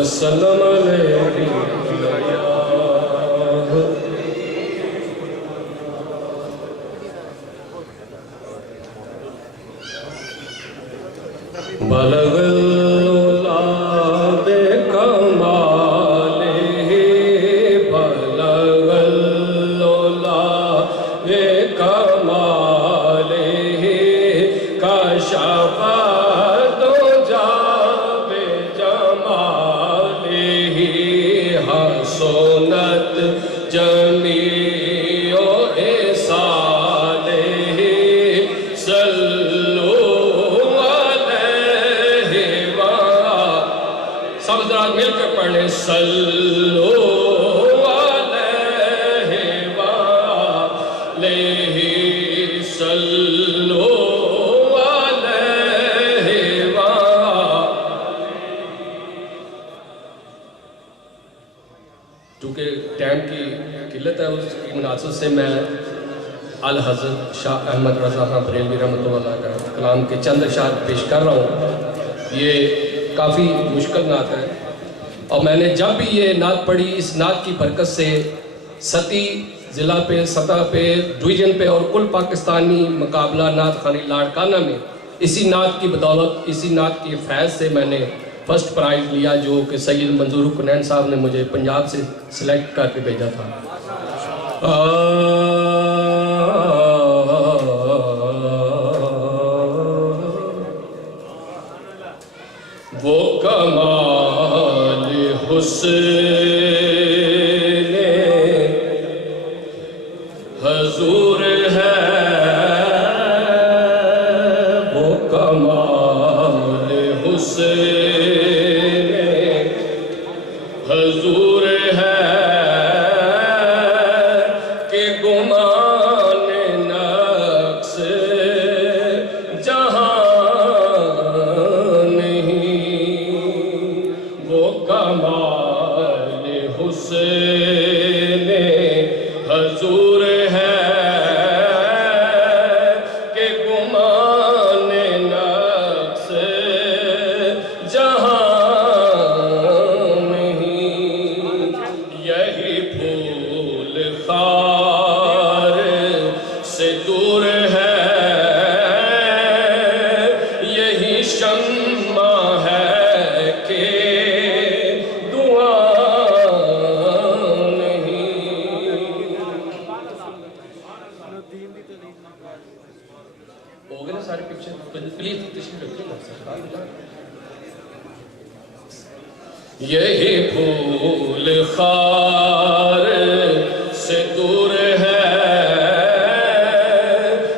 وسلم علیہ بلغ العلا بکمالہ بلغ العلا بکمالہ کشف الدجی بجمالہ حسنت جمیع خصالہ مل کے پڑھیں صلو علیہ وآلہ صلو علیہ وآلہ۔ چونکہ ٹائم کی قلت ہے اس کی مناسبت سے میں الحضرت شاہ احمد رضا خان بریلوی رحمۃ اللہ علیہ کا کلام کے چند اشعار پیش کر رہا ہوں۔ یہ کافی مشکل نعت ہے اور میں نے جب بھی یہ نعت پڑھی اس نعت کی برکت سے ستی ضلع پہ سطح پہ ڈویژن پہ اور کل پاکستانی مقابلہ نعت خوانی لاڑکانہ میں اسی نعت کی بدولت اسی نعت کی فیض سے میں نے فرسٹ پرائز لیا جو کہ سید منظور کنین صاحب نے مجھے پنجاب سے سلیکٹ کر کے بھیجا تھا۔ وہ کمال حسن حضور ہے، وہ کمال حسن حضور ہے کہ گمان نقص جہاں کمال حسن حضور ہے کہ گمان نقص جہاں نہیں، یہی پھول خار سے دور ہے، یہی شمع ہے کہ یہی پھول خار سے دور ہے،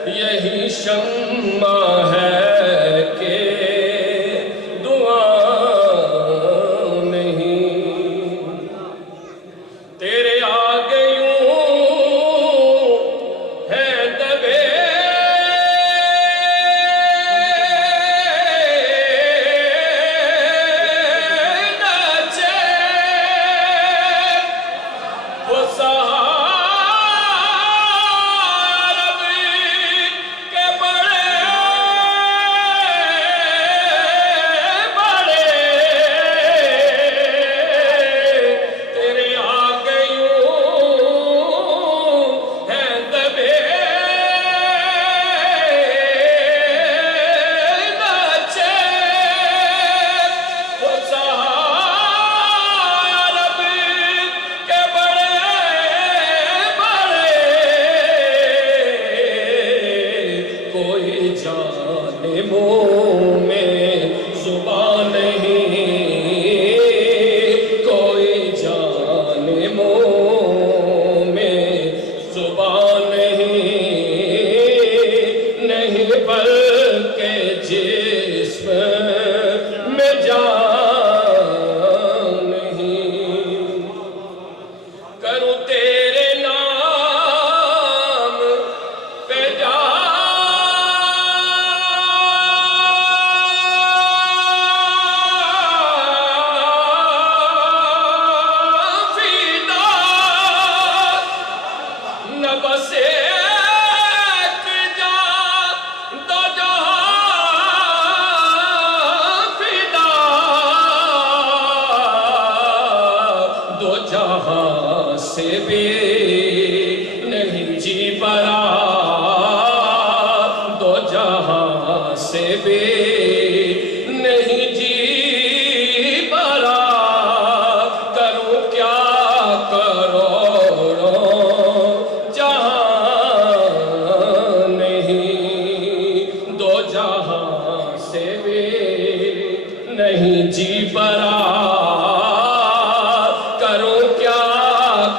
یہی شمع ہے کہ دعا نہیں، تیرے آگے یوں ہے دبے نہیں جی بھرا کروں کیا کروڑوں جہاں نہیں دو جہاں سے بھی نہیں جی بھرا کروں کیا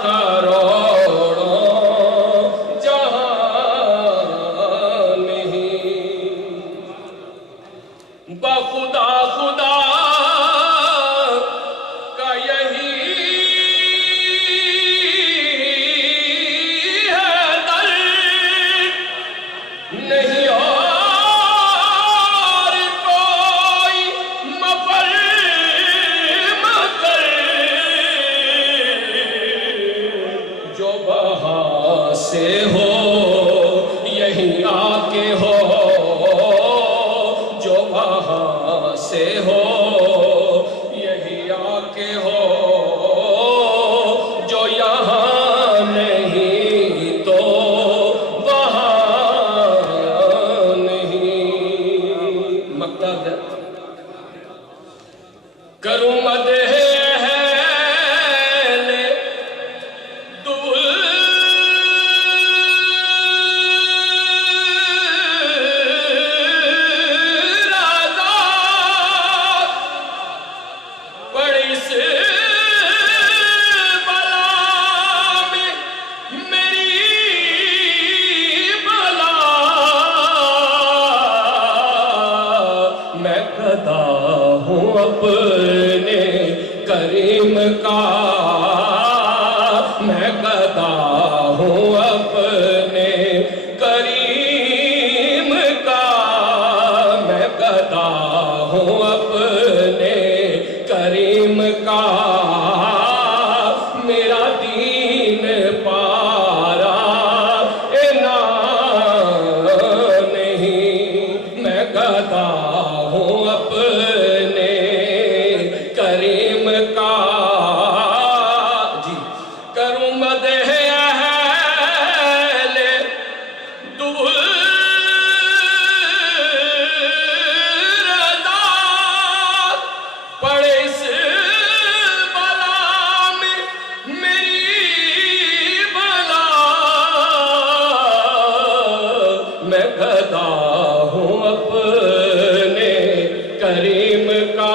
کروڑوں جہاں نہیں بخدا خدا کا یہی ہے در نہیں اور کوئی مفر مگر جو وہاں سے ہو یہی آ کے ہو جو وہاں سے ہو یہی آ کے ہو جو یہاں نہیں تو وہاں نہیں مقصد کروں مدح ہوں اپنے کریم کا میں گدا ہوں اپنے کریم کا میں گدا ہوں اپنے کریم کا میرا دین پارا نہیں میں گدا ہوں اپنے کریم کا جی کروں مدح اہل رضا پڑے اس بلا میں میری بلا میں گدا ہوں اپنے کریم کا